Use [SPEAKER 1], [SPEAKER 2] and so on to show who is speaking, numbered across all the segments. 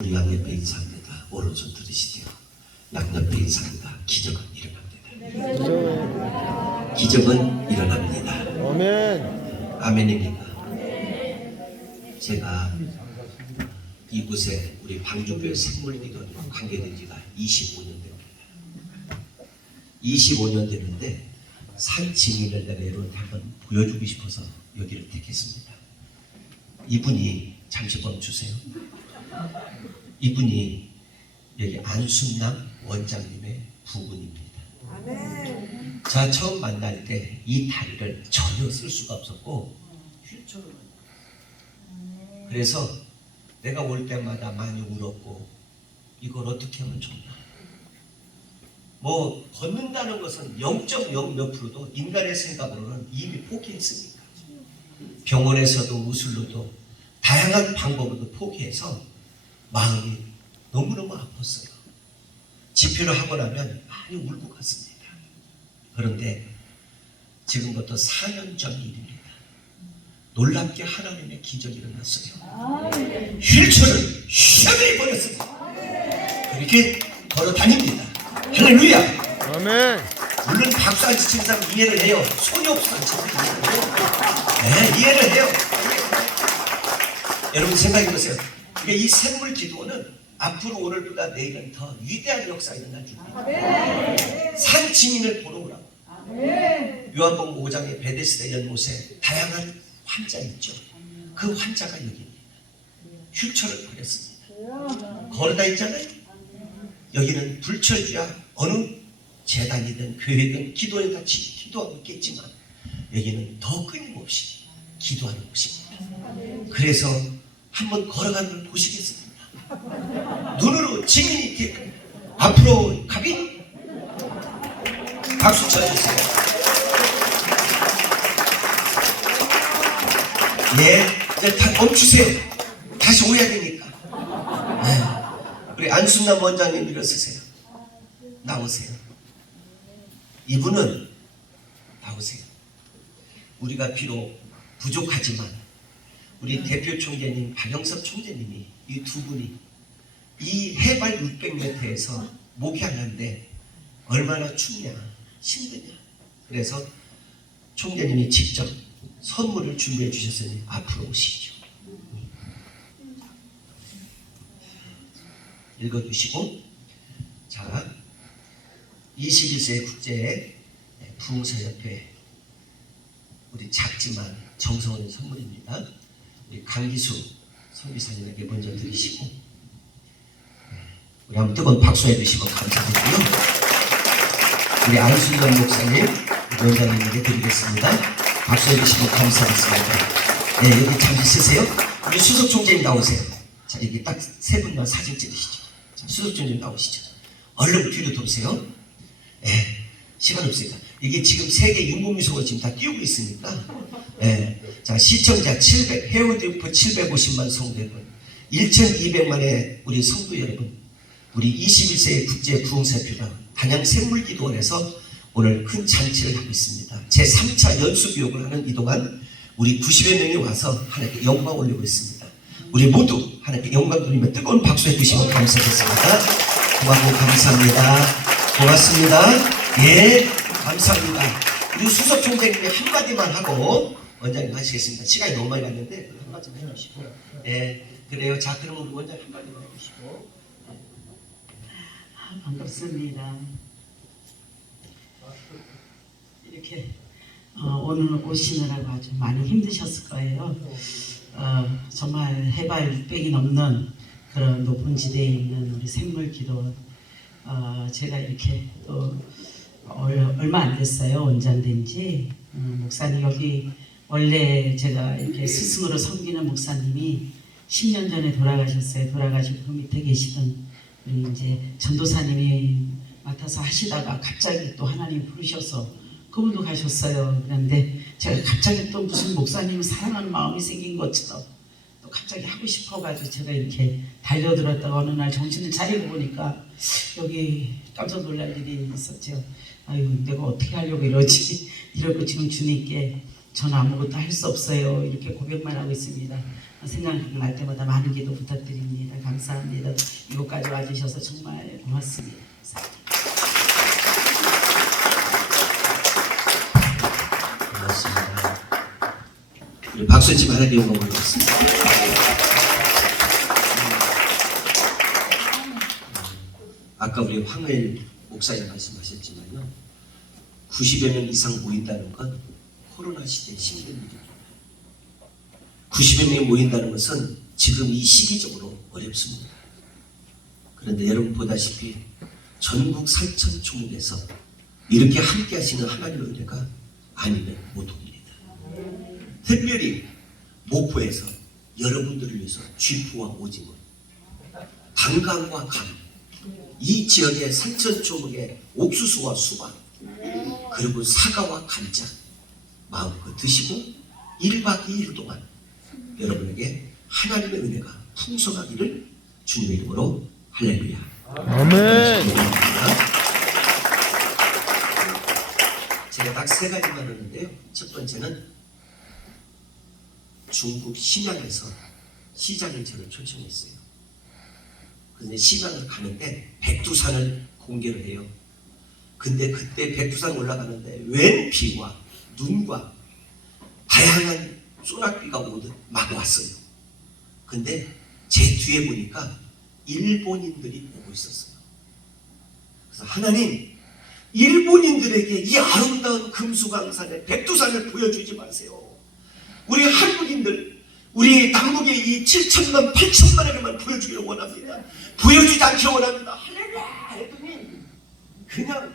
[SPEAKER 1] 우리 양 옆에 인사합니다. 오른손 들으시죠. 양옆에 인사합니다. 기적은 일어납니다. 기적은 일어납니다.
[SPEAKER 2] 아멘.
[SPEAKER 1] 아멘입니다. 제가 이곳에 우리 방주교회 생물기도 관계된 지가 25년 됩니다. 25년 되는데 산 증인을 내가 여러분한테 한번 보여주고 싶어서 여기를 택했습니다. 이분이 잠시 멈추세요. 이분이 여기 안순남 원장님의 부군입니다. 자 처음 만날 때 이 다리를 전혀 쓸 수가 없었고 휠체어로 그래서 내가 올 때마다 많이 울었고 이걸 어떻게 하면 좋나? 뭐 걷는다는 것은 0.0몇 프로도 인간의 생각으로는 이미 포기했으니까. 병원에서도 무술로도 다양한 방법으로도 포기해서 마음이 너무너무 아팠어요 집회를 하고 나면 많이 울고 갔습니다 그런데 지금부터 4년 전 일입니다. 놀랍게 하나님의 기적이 일어났어요. 휠체어를 셔베이 버렸습니다. 그렇게 걸어 다닙니다. 할렐루야!
[SPEAKER 2] 아멘.
[SPEAKER 1] 물론 박수 안 치는 사람 이해를 해요. 손이 없어 안 치는 사람 네, 이해를 해요. 여러분 생각해 보세요. 그러니까 이 샘물 기도는 앞으로 오늘보다 내일은 더 위대한 역사가 일어날 줄입니다. 산 증인을 보러 오라고. 요한복음 5장의 베데스다 연못에 다양한 환자 있죠. 그 환자가 여기입니다. 휠체어를 버렸습니다. 걸어다 있잖아요. 여기는 불철주야 어느 재단이든 교회든 기도에 같이 기도하고 있겠지만 여기는 더 끊임없이 기도하는 곳입니다. 그래서 한번 걸어가는 걸 보시겠습니다. 눈으로 증인이 이렇게 앞으로 가빈 박수 쳐주세요. 예, 이제 다 멈추세요. 다시 오야 되니까. 네. 우리 안순남 원장님 일어서세요. 나오세요. 이분은 나오세요. 우리가 비록 부족하지만 우리 대표 총재님 박영섭 총재님이 이 두 분이 이 해발 600m에서 목양하는데 얼마나 춥냐 힘드냐 그래서 총재님이 직접 선물을 준비해 주셨으니 앞으로 오시죠. 읽어주시고 자 21세 국제 부흥사협회 우리 작지만 정성원의 선물입니다. 강기수 선비사님에게 먼저 드리시고 우리 한번 뜨거운 박수 해 주시면 감사드리고요. 우리 안순정 목사님 원장님에게 드리겠습니다. 박수 해 주시면 감사하겠습니다. 네, 여기 잠시 쓰세요. 우리 수석 총재님 나오세요. 자, 여기 딱 세 분만 사진 찍으시죠. 자, 수석 총재님 나오시죠. 얼른 뒤로 돌으세요. 네, 시간 없으니까. 이게 지금 세계 인구미소가 지금 다 띄우고 있으니까. 네, 자, 시청자 700, 해외디프 750만 성대분, 1200만의 우리 성도 여러분, 우리 21세의 국제 부흥사표가 단양 샘물기도원에서 오늘 큰 잔치를 하고 있습니다. 제 3차 연수 교육을 하는 이동안 우리 90여 명이 와서 하나님께 영광 올리고 있습니다. 우리 모두 하나님께 영광 돌리며 뜨거운 박수 해 주시면 감사하겠습니다. 고맙고 감사합니다. 고맙습니다. 예, 감사합니다. 우리 수석 총장님이 한마디만 하고 원장님 하시겠습니다. 시간이 너무 많이 갔는데 한마디만 해주시고 예, 그래요. 자, 그러면 우리 원장님 한마디만 해주시고
[SPEAKER 3] 아, 반갑습니다. 이렇게 어, 오늘 오시느라고 아주 많이 힘드셨을 거예요. 어, 정말 해발 600이 넘는 그런 높은 지대에 있는 우리 샘물기도 어, 제가 이렇게 또 얼, 얼마 안 됐어요 원장된 지 음, 목사님 여기 원래 제가 이렇게 스승으로 섬기는 목사님이 10년 전에 돌아가셨어요. 돌아가시고 그 밑에 계시던 우리 이제 전도사님이 맡아서 하시다가 갑자기 또 하나님 부르셔서 그분도 가셨어요. 그런데 제가 갑자기 또 무슨 목사님을 사랑하는 마음이 생긴 것처럼 또 갑자기 하고 싶어가지고 제가 이렇게 달려들었다가 어느 날 정신을 차리고 보니까 여기 깜짝 놀랄 일이 있었죠. 아유 내가 어떻게 하려고 이러지 이러고 지금 주님께 저는 아무것도 할 수 없어요 이렇게 고백만 하고 있습니다. 생각날 때마다 많은 기도 부탁드립니다. 감사합니다. 이곳까지 와주셔서 정말 고맙습니다.
[SPEAKER 1] 고맙습니다. 박수 치면 하나님 올리겠습니다. 아까 우리 황을 목사님 말씀하셨지만요. 90여 명 이상 모인다는 건 코로나 시대에 힘든 일입니다. 90여 명이 모인다는 것은 지금 이 시기적으로 어렵습니다. 그런데 여러분 보다시피 전국 살천 총회에서 이렇게 함께 하시는 하나님의 은혜가 아니면 못 옵니다. 특별히 목포에서 여러분들을 위해서 쥐포와 오징어, 단감과 감, 이 지역의 산천 조목의 옥수수와 수박, 그리고 사과와 감자 마음껏 드시고 1박 2일 동안 여러분에게 하나님의 은혜가 풍성하기를 주님의 이름으로 할렐루야.
[SPEAKER 2] 아멘.
[SPEAKER 1] 제가 딱 세 가지만 하는데요. 첫 번째는 중국 신양에서 시장을 저를 초청했어요. 근데 시장을 가는데 백두산을 공개를 해요. 근데 그때 백두산 올라가는데 웬 비와 눈과 다양한 소낙비가 오듯 막 왔어요. 근데 제 뒤에 보니까 일본인들이 오고 있었어요. 그래서 하나님, 일본인들에게 이 아름다운 금수강산의 백두산을 보여주지 마세요. 우리 한국인들, 우리 남북의 이 7천만, 8천만에게만 보여주기를 원합니다. 보여주지 않기 원합니다. 할렐루야! 했더니 그냥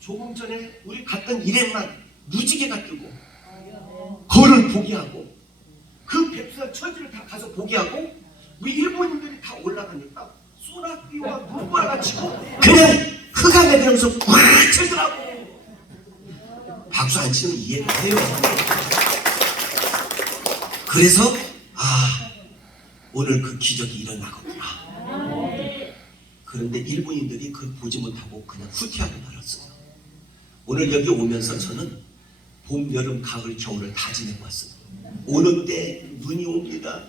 [SPEAKER 1] 조금 전에 우리 갔던 일행만 무지개가 뜨고 거를 보게 하고 그 백두산 천지를 다 가서 보게 하고 우리 일본인들이 다 올라가니까 소나비와 눈보라가 치고 그냥 흑암에 그러면서 꽉 차더라고. 박수 안 치면 이해를 해요. 그래서 아 오늘 그 기적이 일어나거구나. 그런데 일본인들이 그걸 보지 못하고 그냥 후퇴하고 말았어요. 오늘 여기 오면서 저는 봄, 여름, 가을, 겨울을 다 왔어요. 오는 때 눈이 옵니다.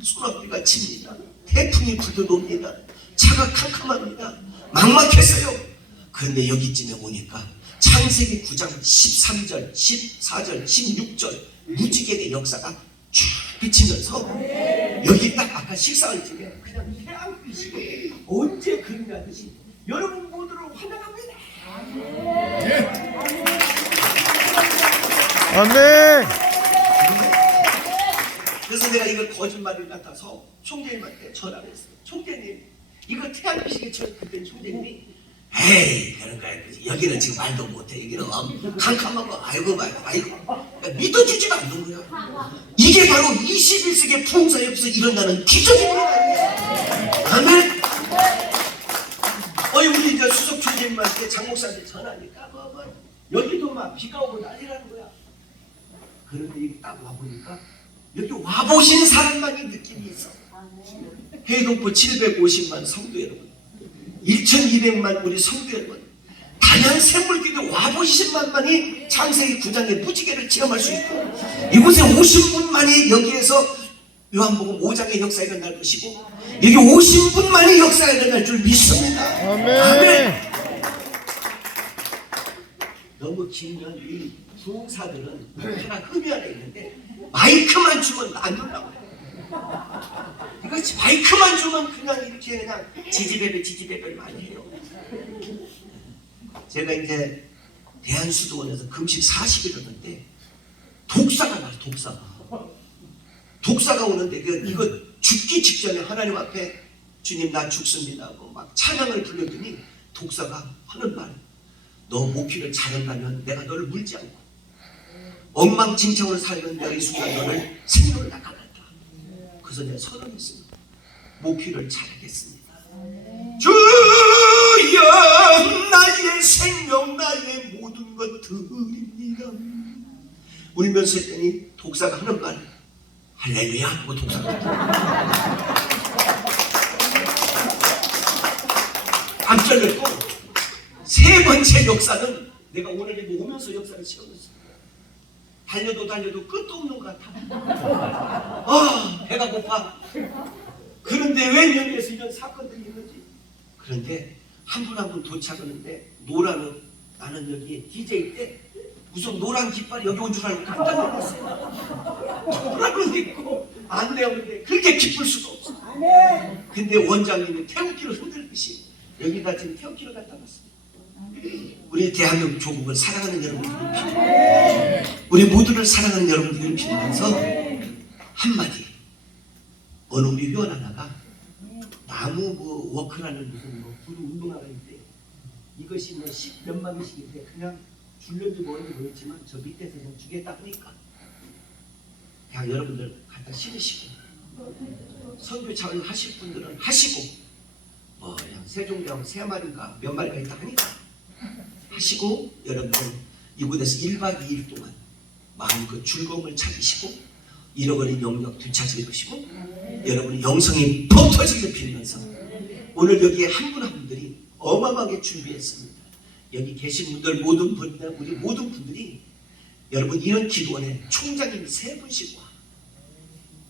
[SPEAKER 1] 소나비가 칩니다. 태풍이 불도 옵니다. 차가 캄캄합니다. 막막했어요. 그런데 여기쯤에 오니까 창세기 9장 13절, 14절, 16절 무지개의 역사가 쫙 비치면서 여기 딱 아까 식사할 때에 그냥 태양빛이 언제 그리냐듯이 여러분 모두를 환영합니다.
[SPEAKER 2] 아멘.
[SPEAKER 1] 그래서 내가 이거 거짓말을 같아서 총재님한테 전화를 했어요. 총재님, 이거 저 그때 총재님이 에이 그런 거야. 그지. 여기는 지금 말도 못해. 여기는 엄- 캄캄하고 아이고 말고 아이고 믿어주지가 않는 거야. 이게 바로 21세기 부흥사역에서 일어나는 기적입니다. 아멘. 어이 우리 이제 수석 총재님한테 장 목사한테 전화하니까 뭐, 뭐 여기도 막 비가 오고 난리라는 거야. 그런데 여기 딱 와보니까 여기 와보신 사람만이 느낌이 있어. 해동포 750만 성도 여러분, 1200만 우리 성도 여러분, 다양한 샘물기도 와보신 만만이 창세기 9장의 무지개를 체험할 수 있고 이곳에 오신 분만이 여기에서 요한복음 5장의 역사가 일어날 것이고 여기 오신 분만이 역사가 일어날 줄 믿습니다.
[SPEAKER 2] 아멘.
[SPEAKER 1] 너무 길면 이 부흥사들은 하나 흡이 안에 있는데 마이크만 주면 안 된다고 이거 마이크만 주면 그냥 이렇게 그냥 지지배배 지지배배를 많이 해요. 제가 이제 대한수도원에서 금식 40일 하는데 독사가 나요 독사가 독사가 오는데 그 이거 죽기 직전에 하나님 앞에 주님 나 죽습니다 하고 막 찬양을 불러더니 독사가 하는 말 너 목표를 잘한다면 내가 너를 물지 않고 엉망진창으로 살면 내가 이 순간 너를 생명을 낚아낸다. 그래서 내가 선언했습니다. 목표를 잘하겠습니다. 주여 나의 생명 나의 모든 것 드립니다. 울면서 했더니 독사가 하는 말 할렐루야 하고 독사가 안 잘렸고 세 번째 역사는 내가 오늘 여기 오면서 역사를 체험했습니다. 달려도 달려도 끝도 없는 것 같아. 아, 배가 고파. 그런데 왜 여기에서 이런 사건들이 있는지. 그런데 한 분 한 분 도착하는데 노라는 나는 여기 DJ 때 무슨 노란 깃발이 여기 온 줄 알고 깜짝 놀랐어요. 노란 옷 입고 안내오는데 그렇게 기쁠 수가 없어. 근데 원장님이 태극기를 흔들듯이 여기다 지금 태극기를 갖다 놨습니다. 우리 대한민국 조국을 사랑하는 여러분들이 필요해요. 우리 모두를 사랑하는 여러분들이 필요해서 한마디 우리 회원 하나가 나무 뭐 워크라는 무슨 뭐 부르 운동화가 있대 이것이 뭐십 몇만 원씩인데 그냥 줄는지 뭐는지 모르겠지만 저 밑에서 그냥 주겠다 하니까 그냥 여러분들 갖다 신으시고 선교 차원 하실 분들은 하시고 뭐 그냥 세종대왕 세 마리인가 몇 마리가 있다 하니까 하시고 여러분들 이곳에서 1박 2일 동안 마음껏 즐거움을 찾으시고 잃어버린 영역 되찾을 것이고 여러분의 영성이 펑 터지게 빌면서 오늘 여기에 한분한 분들이 어마어마하게 준비했습니다. 여기 계신 분들 모든 분들 우리 모든 분들이 여러분 이런 기도원에 총장님이 세 분씩 와.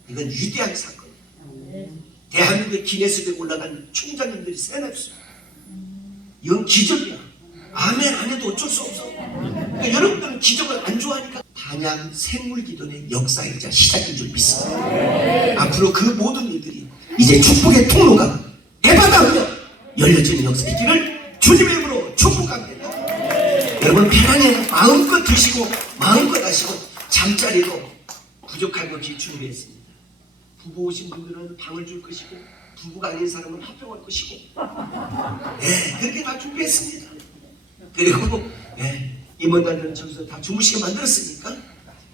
[SPEAKER 1] 이건 위대한 사건이에요. 대한민국의 기네스에 올라간 총장님들이 세 nep수. 이건 기적이야. 아멘 안 해도 어쩔 수 없어. 그러니까 여러분들은 기적을 안 좋아하니까 단양 생물기도의 역사이자 시작인 줄 믿습니다. 앞으로 그 모든 일들이 이제 축복의 통로가 대바다로 열려지는 역사 있기를 주님의 이름으로 축복합니다. 여러분 편안히 마음껏 드시고 마음껏 하시고 잠자리도 부족한 것이 준비했습니다. 부부 오신 분들은 방을 줄 것이고 부부가 아닌 사람은 합병할 것이고 예, 그렇게 다 준비했습니다. 그리고 예, 임원단들은 저기서 다 주무시게 만들었으니까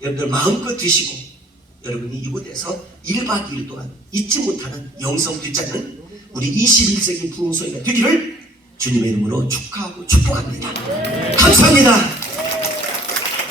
[SPEAKER 1] 여러분들 마음껏 드시고 여러분이 이곳에서 1박 2일 동안 잊지 못하는 영성 되찾는 우리 21세기 부흥소회가 되기를 주님의 이름으로 축하하고 축복합니다. 감사합니다.